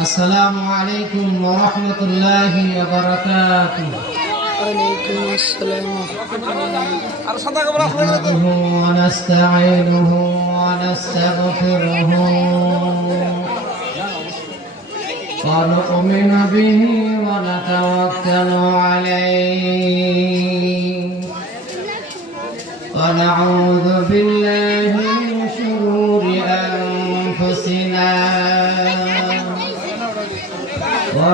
السلام عليكم ورحمة الله وبركاته. وعليكم السلام. نحمده ونستعينه ونستغفره. ونؤمن به ونتوكل عليه. ونعوذ بالله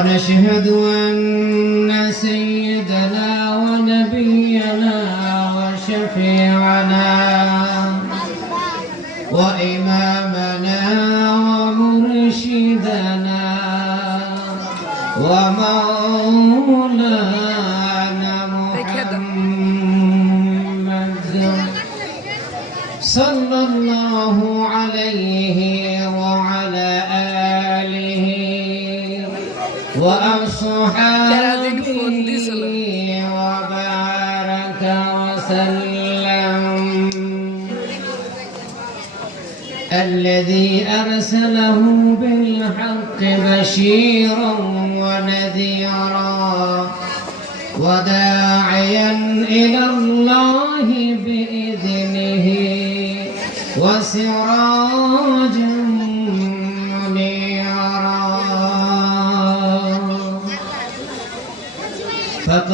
ونشهد أن سيدنا ونبينا وشفيعنا وإمامنا ومرشدنا ومولانا وبارك وسلم الذي أرسله بالحق بشيرا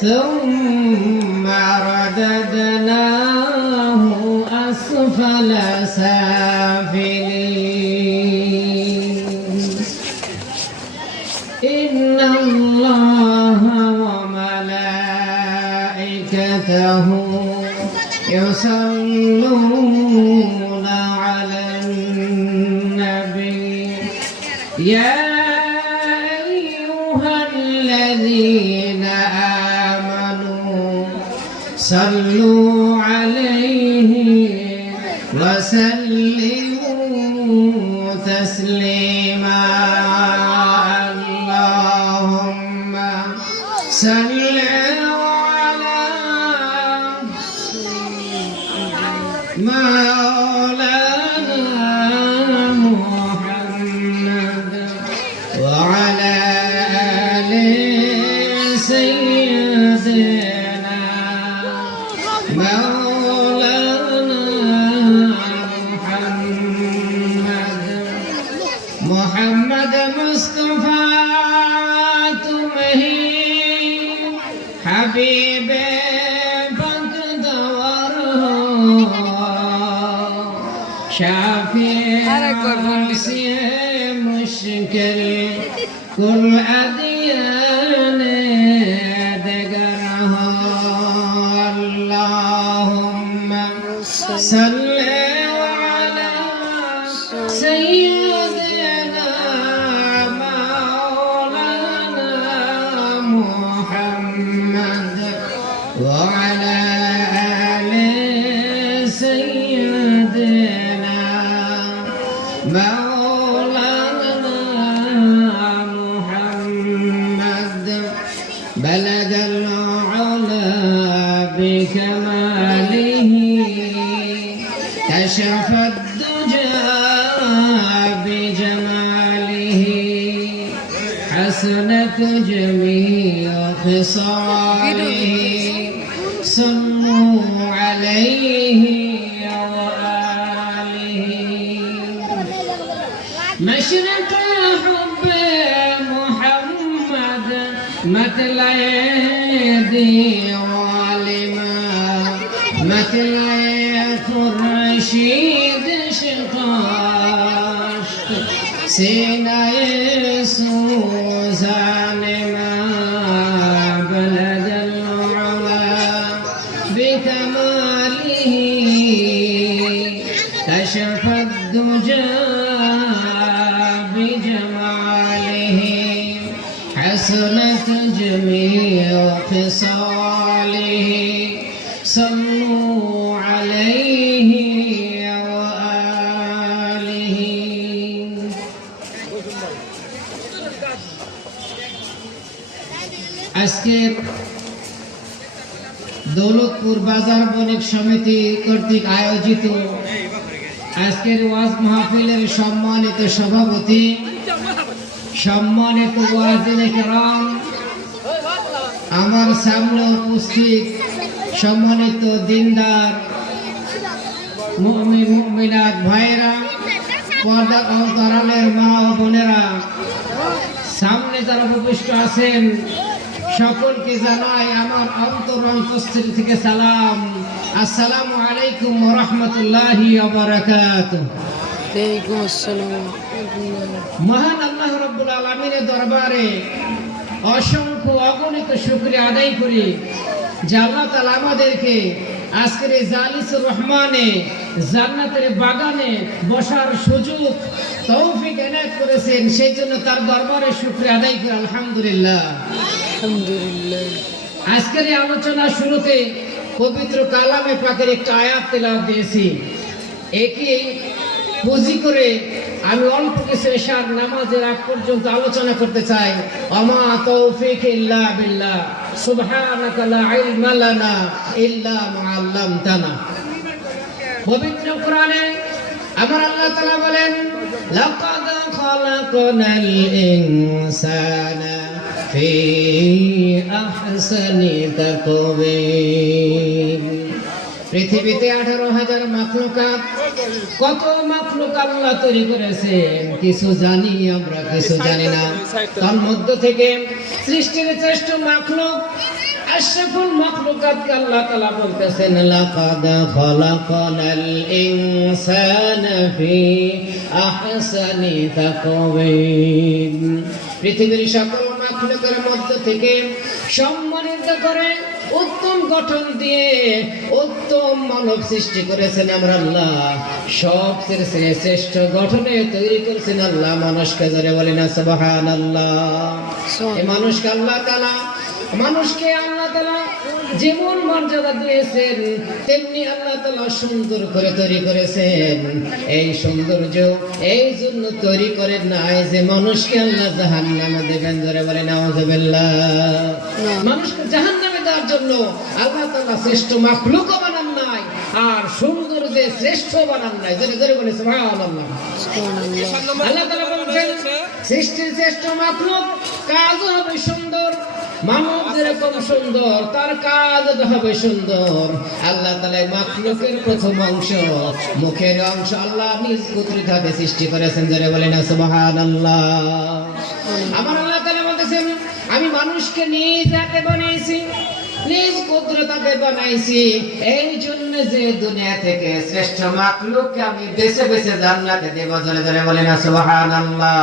ثم رددناه أسفل سافلين. إن الله وملائكته يصلون Well, خصاله صلوا عليه وآله مشرق حب محمد مثل يدي عالما مثل خرشيد شقاش سينا يسوسان সমিতি কর্তৃক আয়োজিত আজকের ওয়াজ মাহফিলের সম্মানিত সভাপতি, সম্মানিত আমার সামনে উপস্থিত সম্মানিত দিনদার ভাইরা পর্দা অন্তরালের মা ও বোনেরা, সামনে যারা উপবিষ্ট আছেন, সকলকে জানাই আমার অন্তর অন্তস্থির থেকে সালাম। আসসালামু আলাইকুম ওয়া রাহমাতুল্লাহি মহান আল্লাহ রব্বুল আলমিনের দরবারে অসংখ্য অগণিত শুক্রিয়া আদায় করি যে আল্লাহ তালা আমাদেরকে আজকের এই জালিসুর রহমানে জান্নাতের বাগানে বসার সুযোগ তৌফিক এনায়ত করেছেন। সেই জন্য তার দরবারে শুক্রিয়া আদায় করি আলহামদুলিল্লাহ। আলহামদুলিল্লাহ। আজকের এই আলোচনা শুরুতে পবিত্র কালামে পাকের একটা আয়াত তেলাওয়াত দিয়েছি। একে পুঁজি করে আমি অল্প কিছু এশার নামাজের আগ পর্যন্ত আলোচনা করতে চাই। আমা তৌফিক ইল্লা বিল্লাহ। সুবহানাকা লা ইলমা লানা ইল্লা মা আল্লামতানা। পবিত্র কোরআনে আমার আল্লাহ তাআলা বলেন, লাকাদ খালাকনাল ইনসানা ফি আহসানি তাকওয়িম পৃথিবীতে আঠারো হাজার মাখলুকাত, কত মাখলুক আল্লাহ তৈরি করেছেন? কিছু জানি আমরা, কিছু জানি না। তার মধ্য থেকে সৃষ্টির শ্রেষ্ঠ মাখলুক, আশরাফুল মাখলুকাতকে আল্লাহ তাআলা বলতেছেন, লাকাদ খালাকনাল ইনসানা ফি আহসানি তাকওয়িম পৃথিবীর সকল মাখলুকের মধ্য থেকে সম্মানিত করে উত্তম গঠন দিয়ে উত্তম মানব সৃষ্টি করেছেন আমরা আল্লাহ। সবচেয়ে শ্রেষ্ঠ গঠনে তৈরি করেছেন আল্লাহ মানুষকে ধরে বলে না সবহান আল্লাহ মানুষকে আল্লাহ তালা মানুষকে আল্লাহ যেমন মর্যাদা দিয়েছেন তেমনি আল্লাহ তালা সুন্দর করে তৈরি করেছেন। এই সৌন্দর্য এই জন্য তৈরি করেন নাই যে মানুষকে আল্লাহ জাহান নামে দেবেন ধরে বলে নাউজুবিল্লাহ। মানুষকে জাহান নামে দেওয়ার জন্য আল্লাহ তালা শ্রেষ্ঠ মাখলুকও বানান নাই আর সুন্দর যে শ্রেষ্ঠ বানান নাই। জোরে জোরে বলে সুবহানাল্লাহ। আল্লাহ তাআলা বলছেন সৃষ্টির শ্রেষ্ঠ মাখলুক কাজও হবে সুন্দর মানব যেরকম সুন্দর, তার কাজ হবে সুন্দর। আল্লাহ তালে মাখলুকের প্রথম অংশ, মুখের অংশ আল্লাহ নিজ কুদরতে সৃষ্টি করেছেন যারা বলেন না, সুবহানাল্লাহ। আমার আল্লাহ তালে বলতেছেন, আমি মানুষকে নিজ হাতে বানিয়েছি নিজ কুদরতাকে বানাইছি। এই জন্য যে দুনিয়া থেকে শ্রেষ্ঠ মাখলুককে আমি বেছে বেছে জান্নাতে দেব জলে জলে বলে না, সুবহানাল্লাহ।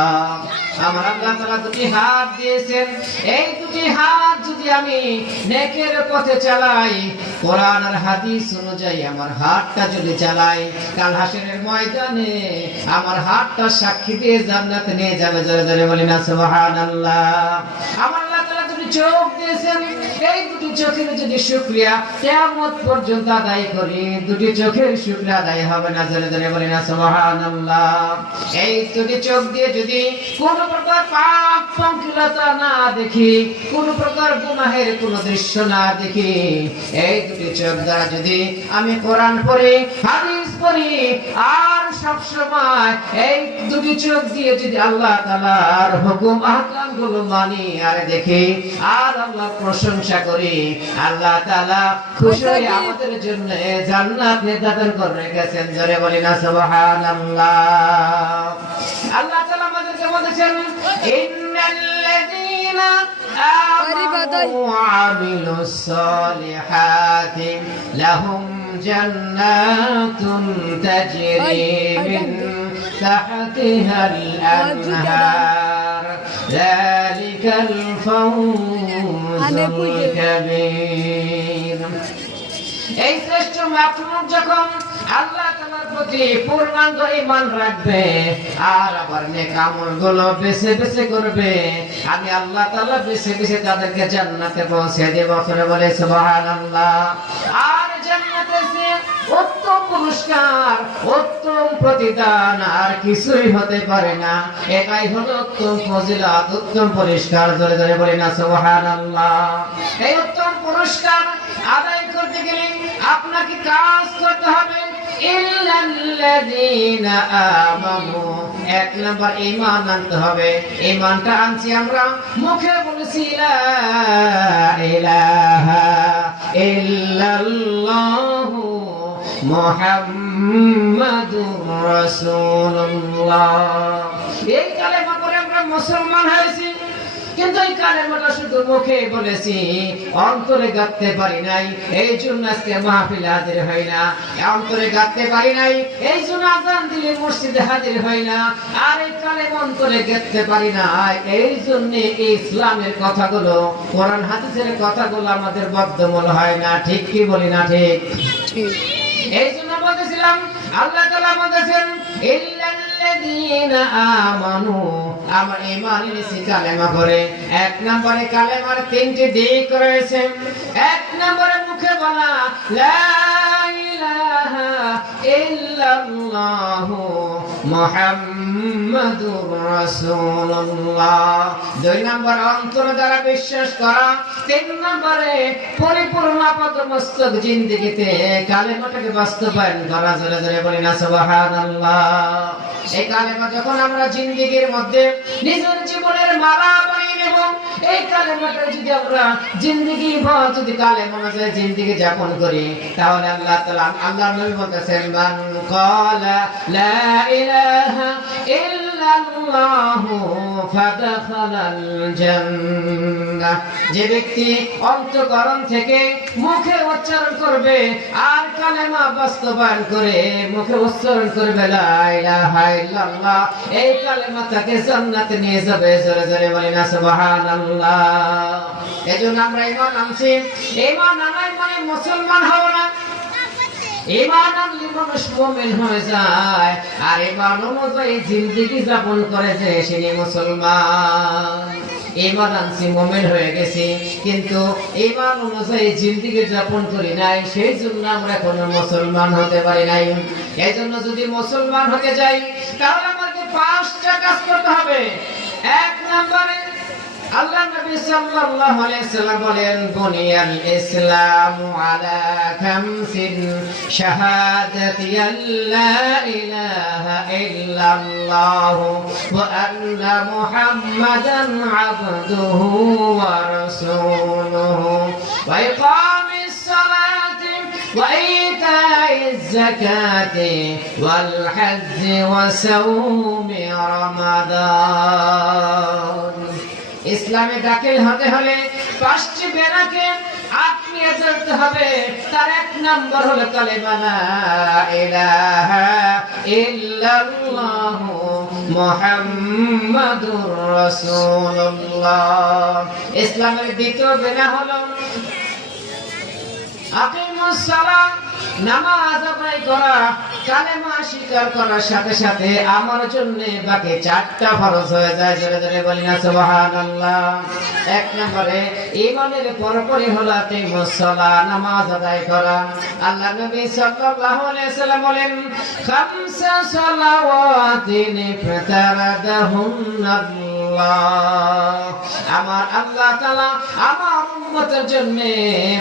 আমার আল্লাহ তাআলা দুটি হাত দিয়েছেন। এই দুটি হাত যদি আমি নেকের পথে চালাই, কোরআন আর হাদিস অনুযায়ী আমার হাতটা যদি চালাই, কাল হাসরের ময়দানে আমার হাতটা সাক্ষী দিয়ে জান্নাতে নিয়ে যাবে জলে জলে বলে না, সুবহানাল্লাহ। আমার আল্লাহ তাআলা দুটি চোখ দিয়েছেন। এই দুটি চোখের যদি শুকরিয়া, কিয়ামত পর্যন্ত আদায় করি, দুটি চোখের শুকরিয়া আদায় হবে না, জোরে জোরে বলি না, সুবহানাল্লাহ। এই দুটি চোখ দিয়ে যদি কোন প্রকার পাপ পঙ্কিলতা না দেখি, কোন প্রকার গুনাহের কোন দৃশ্য না দেখি, এই দুটি চোখ দ্বারা যদি আমি কোরআন পড়ে, হাদিস করি আর সব সময় এই দুটি চোখ দিয়ে যদি আল্লাহ তাআলার হুকুম আহকামগুলো মানি আর দেখি, আর আল্লাহ প্রশংসা করি আল্লাহ তাআলা খুশি হয়ে আমাদের জন্য জান্নাত নির্ধারণ করে রেখেছেন। জোরে বলি না সুবহানাল্লাহ। আল্লাহ তাআলা আমাদেরকে বলেছেন ইন্নাল্লাযীনা আমানু ওয়া আমিলুস সালিহাতি লাহুম জান্নাতুন তাজরি মিন তাহতিহাল আনহার যালিকাল ফাওজুল কাবীর এই শ্রেষ্ঠ মাখলুক যখন আল্লাহ তাআলার প্রতি পূর্ণাঙ্গ ঈমান রাখবে, আর আবার নেক আমলগুলো বেছে বেছে করবে। আমি আল্লাহ তাআলা বেছে বেছে তাদেরকে জান্নাতে পৌঁছে দেব। করে বলে, সুবহানাল্লাহ। আর জান্নাতে উত্তম পুরস্কার, উত্তম প্রতিদান আর কিছুই হতে পারে না, এটাই হলো উত্তম ফজিলত, উত্তম পুরস্কার ধরে ধরে বলি না, সুবহানাল্লাহ। এই উত্তম পুরস্কার আদায় করতে গেলে আপনাকে কাজ করতে হবে। এক নাম্বার ঈমান আনতে হবে। ঈমানটা আনছি আমরা। মুখে বলেছি মুহাম্মাদুর এই কালেমা আমরা মুসলমান হয়েছি। কিন্তু এই কালেমাটা শুধু মুখে বলেছি অন্তরে গাঁথতে পারি নাই এই জন্য আজকে মাহফিলে হাজির হয় না। অন্তরে গাঁথতে পারি নাই এই জন্য আজান দিলে মসজিদে হাজির হয় না আর এই কালেম অন্তরে গাঁথতে পারি না এই জন্য ইসলামের কথাগুলো কোরআন হাদিসের কথাগুলো আমাদের বদ্ধমূল হয় না। ঠিক কি বলি না ঠিক? এই জন্য বলতেছিলাম আল্লাহ তাআলা বলেছেন ইল্লাল্লাযীনা আমানু আমার ঈমান এনেছি কালেমা করে এক নম্বরে কালেমার তিনটি দিক রয়েছে। এক নম্বরে মুখে বলা, লা ইলাহা ইল্লাল্লাহু মুহাম্মাদুর রাসূলুল্লাহ। দুই নম্বর অন্তর বিশ্বাস করা, তিন নম্বরে পরিপূর্ণ পদমস্তক জিন্দেগিতে কালেমাটাকে বাস্তবায়ন করা, জোরে জোরে বলি না, সুবহানাল্লাহ। এই কালেমা যখন আমরা জিন্দেগির মধ্যে নিজের জীবনের মালা নেব। এই কালেমাটা যদি আমরা জিন্দেগি ভর যদি কালেমা অনুযায়ী জিন্দেগি যাপন করি, তাহলে আল্লাহ তাআলা আল্লাহ নবী বলতেছেন যে ব্যক্তি অন্তঃকরণ থেকে মুখে উচ্চারণ করবে, আর কালেমা বাস্তবায়ন করে মুখে উচ্চারণ করবে এই কালেমা তাকে জান্নাতে নিয়ে যাবে। জোরে জোরে বলি না সুবহানাল্লাহ। এজন্য আমরা ঈমান আনছি। ঈমান আনাই মানে মুসলমান হওয়া না ইমান আনলে মানুষ হয়ে যায়, আর ইমান অনুযায়ী জিন্দেগি যাপন করে যে তিনি মুসলমান। ইমান আনছি মুমিন হয়ে গেছি, কিন্তু ইমান অনুযায়ী জিন্দেগি যাপন করি নাই, সেই জন্য আমরা কোনো মুসলমান হতে পারি নাই। এই জন্য যদি মুসলমান হতে যাই, তাহলে আমাকে পাঁচটা কাজ করতে হবে। এক নম্বরে আল্লাহ নবী সাল্লাল্লাহু আলাইহি সাল্লাম বলেন বুনিয়াল ইসলামু আলা খামসিন শাহাদাতি আল্লা ইলাহা ইল্লাল্লাহ ওয়া আন্না মুহাম্মাদান আবদুহু ওয়া রাসূলুহু ওয়া ইকামিস সালাতি وإيتاء الزكاة والحج وصوم رمضان ইসলামে দাখিল হতে হলে পাঁচটি বেড়াকে আত্মীয় চলতে হবে। তার এক নম্বর হলো কালেমা, লা ইলাহা ইল্লাল্লাহু ইসলামের দ্বিতীয় বেনা হলো আকিমুস সালাম নামাজ আদায় করা, কালেমা স্বীকার করার সাথে সাথে আমার জন্য বাকি চারটা ফরজ হয়ে যায়। জোরে জোরে বলি না সুবহানাল্লাহ। এক নম্বরে, ঈমানের পরপরই হলো নামাজ আদায় করা। আল্লাহ নবী সাল্লাল্লাহু আলাইহি সাল্লাম বলেন, খামসা সালাওয়াতিন ফাতারাদাহুন্না আমার আল্লাহ তাআলা আমার উম্মতের জন্য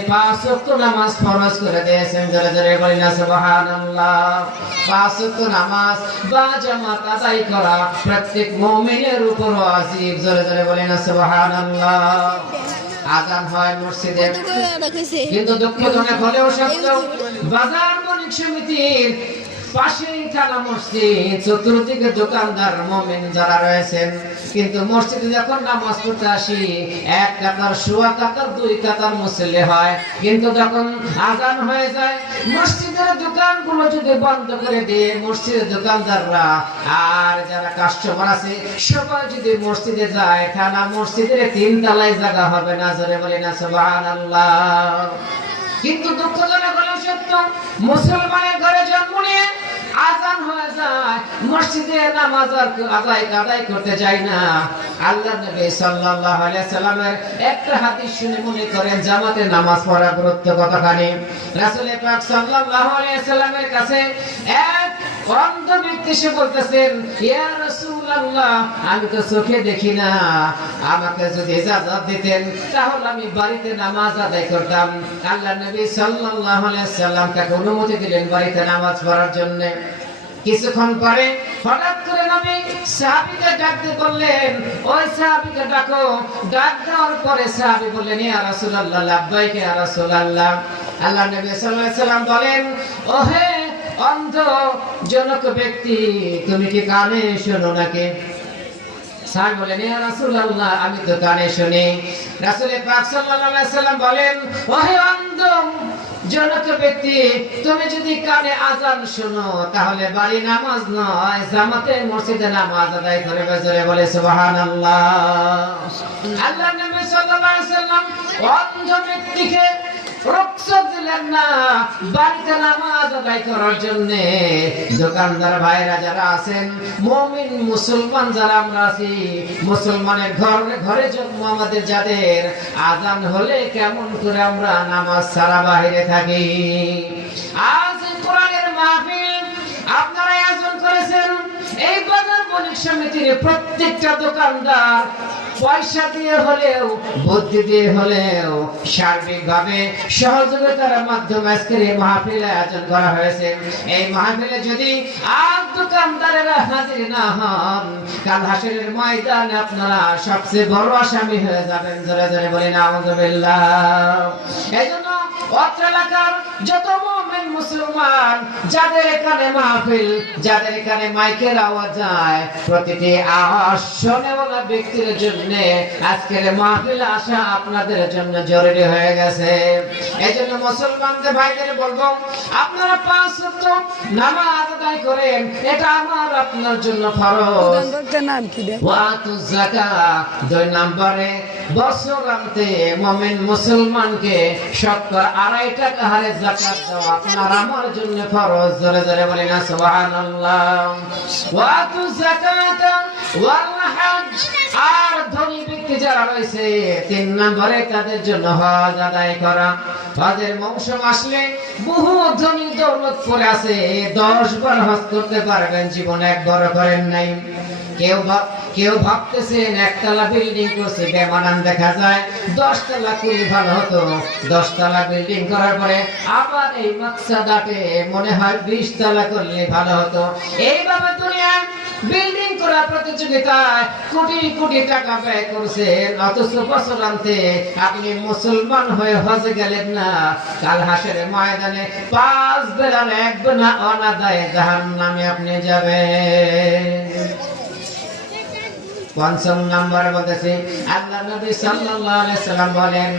পাঁচ ওয়াক্ত নামাজ ফরজ করে দিয়েছেন। জোরে জোরে বলি না সুবহানাল্লাহ। পাঁচ ওয়াক্ত নামাজ বা জামাত আদায় করা প্রত্যেক মুমিনের উপর ওয়াজিব। জোরে জোরে বলি না সুবহানাল্লাহ। আজান হয় মসজিদে। কিন্তু দুঃখজনক হলেও সত্য বাজার বণিক সমিতির পাশেই থানা মসজিদ হয়। যায়, মসজিদের দোকানগুলো যদি বন্ধ করে দিয়ে, মসজিদের দোকানদাররা, আর যারা কাস্টমার আছে, সবাই যদি মসজিদে যায় থানা মসজিদের তিন তলায় জায়গা হবে না, জোরে বলি না, সুবহানাল্লাহ। কিন্তু দুঃখজনক হলো সত্য। মুসলমানের ঘরে জন্ম নিয়ে আজান হয়ে যায়, মসজিদে নামাজ আর আদায় আদায় করতে যায় না। আল্লাহ নবী সাল্লাল্লাহু আলাইহি সাল্লামের একটা হাদিস শুনে মনে করেন, জামাতে নামাজ পড়া গুরুত্ব কতখানি? রাসূল পাক সাল্লাল্লাহু আলাইহি সাল্লামের কাছে এক অন্ধ ব্যক্তি এসে বলতেছেন, ইয়া রাসূলুল্লাহ, আমি তো চোখে দেখি না। আমাকে যদি ইজাজত দিতেন, তাহলে আমি বাড়িতে নামাজ আদায় করতাম। আল্লাহ নবী সাল্লাল্লাহু আলাইহি সাল্লাম তাকে অনুমতি দিলেন বাড়িতে নামাজ পড়ার জন্য। কিছুক্ষণ পরে হঠাৎ করে নবী সাহাবীকে ডাকতে বললেন, ওই সাহাবীকে ডাকো। ডাক দেওয়ার পরে সাহাবী বললেন, ইয়া রাসূলুল্লাহ, লাব্বাইক ইয়া রাসূলুল্লাহ। আল্লাহ নবী সাল্লাল্লাহু আলাইহি সাল্লাম বলেন, ওহে অন্ধ জনক ব্যক্তি, তুমি কি কানে শোনো নাকি? স্যার বলেন ইয়া রাসূলুল্লাহ, আমি তো কানে শুনি। রাসূল পাক সাল্লাল্লাহু আলাইহি সাল্লাম বলেন, ওহে অন্ধ জনক ব্যক্তি তুমি যদি কানে আজান শুনো তাহলে বাড়ি নামাজ নয় জামাতের মসজিদে নামাজ আদায় করে বেজরে বলে সুবাহান আল্লাহ নবী সাল্লাল্লাহু আলাইহি সাল্লাম অন্ধ ব্যক্তিকে যাদের, আজান হলে কেমন করে আমরা নামাজ ছাড়া বাইরে থাকি? আজ কোরআনের মাহফিল আপনারা আয়োজন করেছেন। এই বাজার বণিক সমিতির প্রত্যেকটা দোকানদার পয়সা দিয়ে হলেও, বুদ্ধি দিয়ে হলেও সার্বিকভাবে সহযোগিতার মাধ্যমে আজকের এই মাহফিলে আয়োজন করা হয়েছে। এই মাহফিলে যদি আর দোকানদারেরা হাজির না হন, কাল হাসিরের ময়দানে আপনারা সবচেয়ে বড় আসামি হয়ে যাবেন। জোরে জোরে বলি না এই জন্য অত্র এলাকার যত মুমিন মুসলমান, যাদের এখানে মাহফিল, যাদের এখানে মাইকের আওয়াজ যায়, প্রতিটি আওয়াজ শোনেওয়ালা ব্যক্তির জন্য আজকের মাহফিল আসা আপনাদের জন্য জরুরি হয়ে গেছে। এই জন্য মুসলমানদের ভাইদের বলব আপনারা পাঁচ নামাজ আদায় করেন এটা আমার আপনার জন্য ফরজ। নাম কি দুই নম্বরে মুমিন মুসলমানকে শতকরা আড়াই টাকা হারে দেওয়া আপনার আমার জন্য ফরজ। জোরে জোরে বলি না সুবহানাল্লাহ। ওয়াতু যাকাত ওয়াল হজ আর ধনী তিন নম্বরে তাদের জন্য হজ আদায় করা। আসলে বহু ধনী দৌলত পড়ে আছে, দশ বার একবার করেন নাই। কেউ কেউ ভাবতেছেন, একতলা বিল্ডিং করছে, বেমানান দেখা যায়, দশতলা করলে ভালো হতো। দশতলা বিল্ডিং করার পরে আবার এই মাকসাদাটে মনে হয় বিশ তলা করলে ভালো হতো। এইভাবে দুনিয়ায় বিল্ডিং করা প্রতিযোগিতায় কোটি কোটি টাকা ব্যয় করছেন অথচ বছর আনতে আপনি মুসলমান হয়ে হজে গেলেন না। কাল হাসের ময়দানে পাঁচ বেলার এক বেলা অনাদায় জাহান নামে আপনি যাবেন। পঞ্চম নম্বর বলতেছে, আল্লাহ নবী সাল্লাম বলেন,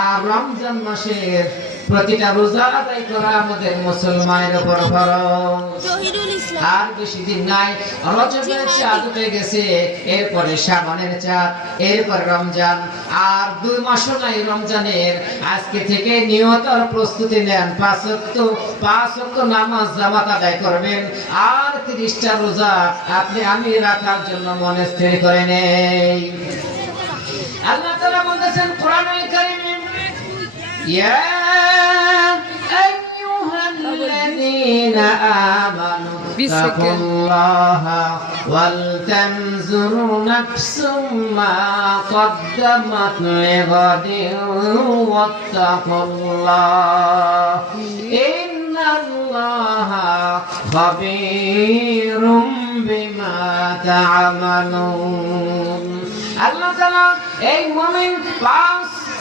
আর রমজান মাসের প্রতিটা রোজা আদায় করা আমাদের মুসলমানের উপর ফরজ। আর বেশি দিন নাই রজবের চাঁদ উঠে গেছে এরপরে শ্রাবণের চাঁদ এরপর রমজান আর দুই মাসও নাই রমজানের। আজকে থেকে নিয়তর প্রস্তুতি নেন পাঁচ ওয়াক্ত পাঁচ ওয়াক্ত নামাজ জামাত আদায় করবেন আর তিরিশটা রোজা আপনি আমি রাখার জন্য মনে স্থির করে নেই। আল্লাহ তাআলা يا أيها الذين آمنوا اتقوا الله ولتنظر نفس ما قدمت لغد واتقوا الله. إن الله خبير بما تعملون. الله تعالى أي مؤمن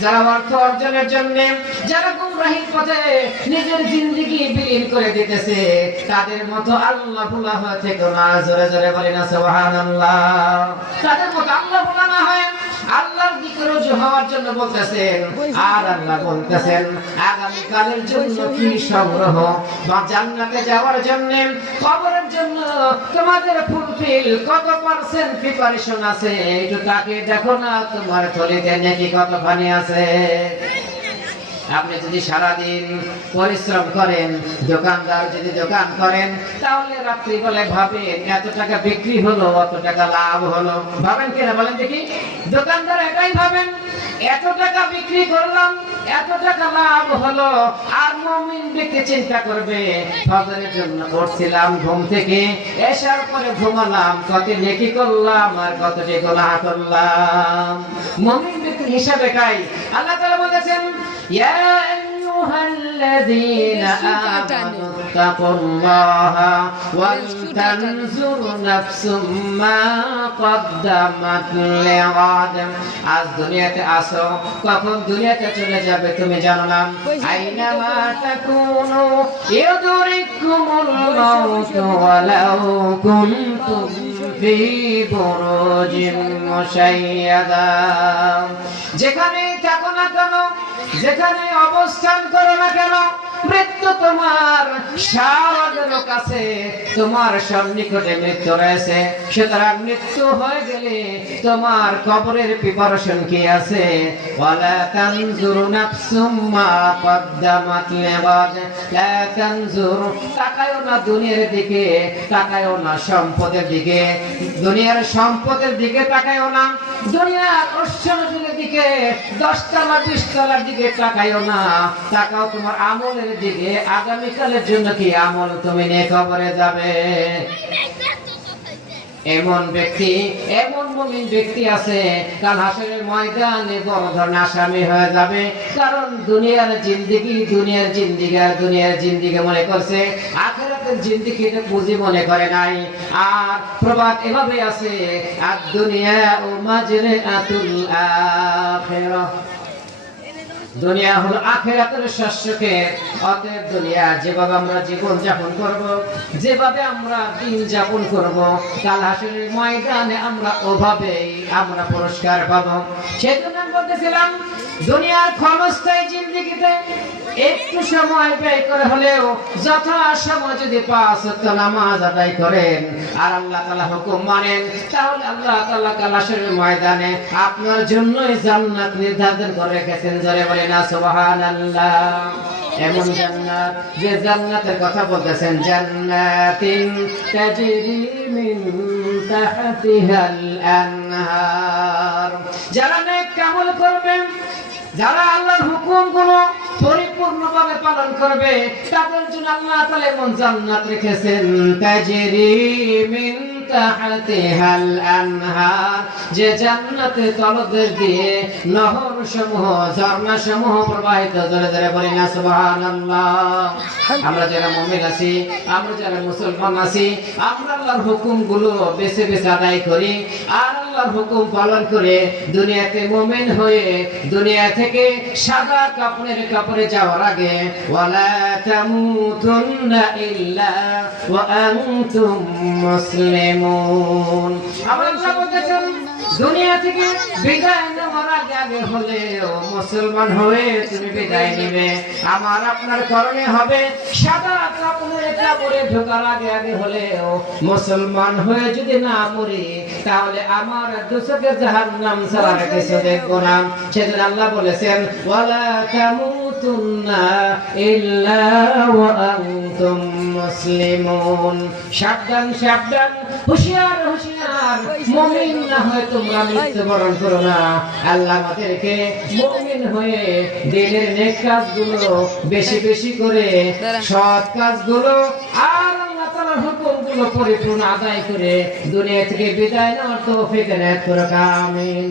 যারা অর্থ অর্জনের জন্য, যারা গুমরাহির পথে নিজের জিন্দেগি বিলীন করে দিতেছে, তাদের মতো আল্লাহ ভুলা হয়ে থেকে না। জোরে জোরে বলি না সুবহানাল্লাহ। তাদের মতো আল্লাহ ভুলা না হয়। আল্লাহর দিকে রুজু হওয়ার জন্য বলতেছেন আর আল্লাহ বলতেছেন আগামী কালের জন্য কি সংগ্রহ? বা জান্নাতে যাওয়ার জন্য কবরের জন্য তোমাদের ফুলফিল কত পার্সেন্ট প্রিপারেশন আছে? একটু তাকে দেখো না তোমার থলিতে নাকি কত পানি আছে। আপনি যদি সারাদিন পরিশ্রম করেন, দোকানদার যদি দোকান করেন, তাহলে রাত্রিবেলায় ভাবেন এত টাকা বিক্রি হলো, অত টাকা লাভ হলো। ভাবেন কিনা বলেন দেখি? দোকানদার এটাই ভাবেন, এত টাকা বিক্রি করলাম, এত টাকা লাভ হলো, আর মমিন ব্যক্তি চিন্তা করবে, ফজরের জন্য উঠছিলাম ঘুম থেকে, এসার পরে ঘুমালাম, কত নেকি করলাম, আর কতটি গোনা করলাম। মমিন ব্যক্তির হিসাবে কাই আল্লাহ তাআলা বলেছেন ইয়া আইয়ুহাল্লাযীনা আমানু তাকুল্লাহা ওয়াল তানজুর নাফসুম মা কদ্দামাত লিগাদ আজ দুনিয়াতে আসো কখন দুনিয়াতে চলে যাবে তুমি জানো না? আইনামা তাকুনু ইউদরিকুমুল মাউত ওয়ালাউ কুনতুম ফি বুরুজিন মুশাইয়াদা। যেখানে থাকো না কেন যেখানে অবস্থান করো না কেন মৃত্যু তোমার কাছে, তোমার সন্নিকটে মৃত্যু রয়েছে। সুতরাং মৃত্যু হয়ে গেলে তোমার কবরের প্রিপারেশন কি আছে? না দুনিয়ার দিকে, তাকায়ও না সম্পদের দিকে। দুনিয়ার সম্পদের দিকে তাকায়ও না, দুনিয়ার দিকে, দশতলা, বিশতলার দিকে তাকায়ও না। তাকাও তোমার আমলের দিকে আগামীকালের জন্য কি আমল তুমি নিয়ে কবরে যাবে? এমন ব্যক্তি, এমন মমিন ব্যক্তি আছে, কাল হাসরের ময়দানে বড় ধরনের আসামি হয়ে যাবে। কারণ দুনিয়ার জিন্দিগি দুনিয়ার জিন্দিগি আর দুনিয়ার জিন্দিগি মনে করছে, আখেরাতের জিন্দিগিতে পুঁজি মনে করে নাই। আর প্রবাদ এভাবে আছে আর দুনিয়া ও মাজরে আতুল আখিরাহ দুনিয়া হলো আখেরাতের শস্যকে। অতএব দুনিয়া, যেভাবে আমরা জীবন যাপন করব, যেভাবে আমরা দিন যাপন করব কাল হাসরের ময়দানে আমরা ওভাবেই আমরা পুরস্কার পাবো। সেজন্য বলতেছিলাম, দুনিয়ার ক্ষণস্থায়ী জিন্দিগিতে একটু সময় ব্যয় করে হলেও যথা সময় যদি পাঁচ নামাজ আদায় করেন, আর আল্লাহ তাআলা হুকুম মানেন, তাহলে আল্লাহ তাআলা কালাশের ময়দানে আপনার জন্যই জান্নাত নির্ধারণ করে রেখেছেন। জোরে বলে না, সুবহানাল্লাহ। এমন জান্নাত, যে জান্নাতের কথা বলতেছেন, জান্নাতিন তাজরি মিন তাহতিহাল আনহার। যারা নেক কামল করবেন, যারা আল্লাহর হুকুমগুলো পরিপূর্ণভাবে পালন করবে। তাদের জন্য আল্লাহ তাআলা মন জান্নাত রেখেছেন। তাজরি মিন যে জান্নাতে তলদেশ দিয়ে নহর সমূহ ঝর্ণা সমূহ প্রবাহিত ধরে ধরে বলি না আমরা যারা আছি, আমরা যারা মুসলমান আছি, আমরা আল্লাহর বেছে বেছে আদায় করি, আর আল্লাহর হুকুম পালন করে দুনিয়াতে মুমিন হয়ে দুনিয়া থেকে সাদা কাপড়ের কাপড়ে যাওয়ার আগে ইল্লা আনতুম মুসলিমুন হয়ে তুমি বিদায় নেবে। আমার আপনার হবে সাদা কাপড়ে কাপড়ে ঢোকার আগে আগে হলেও মুসলমান হয়ে যদি না মরি, তাহলে আমার দুচকে জাহান নাম ছাড়া কিছু দেখব না। সেদিন আল্লাহ বলেছেন ইল্লা মুসলিমুন। সাবধান সাবধান, হুঁশিয়ার হুঁশিয়ার। মুমিন না হয় তোমরা মৃত্যুবরণ করো না। আল্লাহ আমাদেরকে মুমিন হয়ে দিনের নেক কাজগুলো বেশি বেশি করে সৎ কাজগুলো আর হুকুমগুলো পরিপূর্ণ আদায় করে দুনিয়া থেকে বিদায় নেওয়ার তৌফিক এনায়েত করুক, আমিন।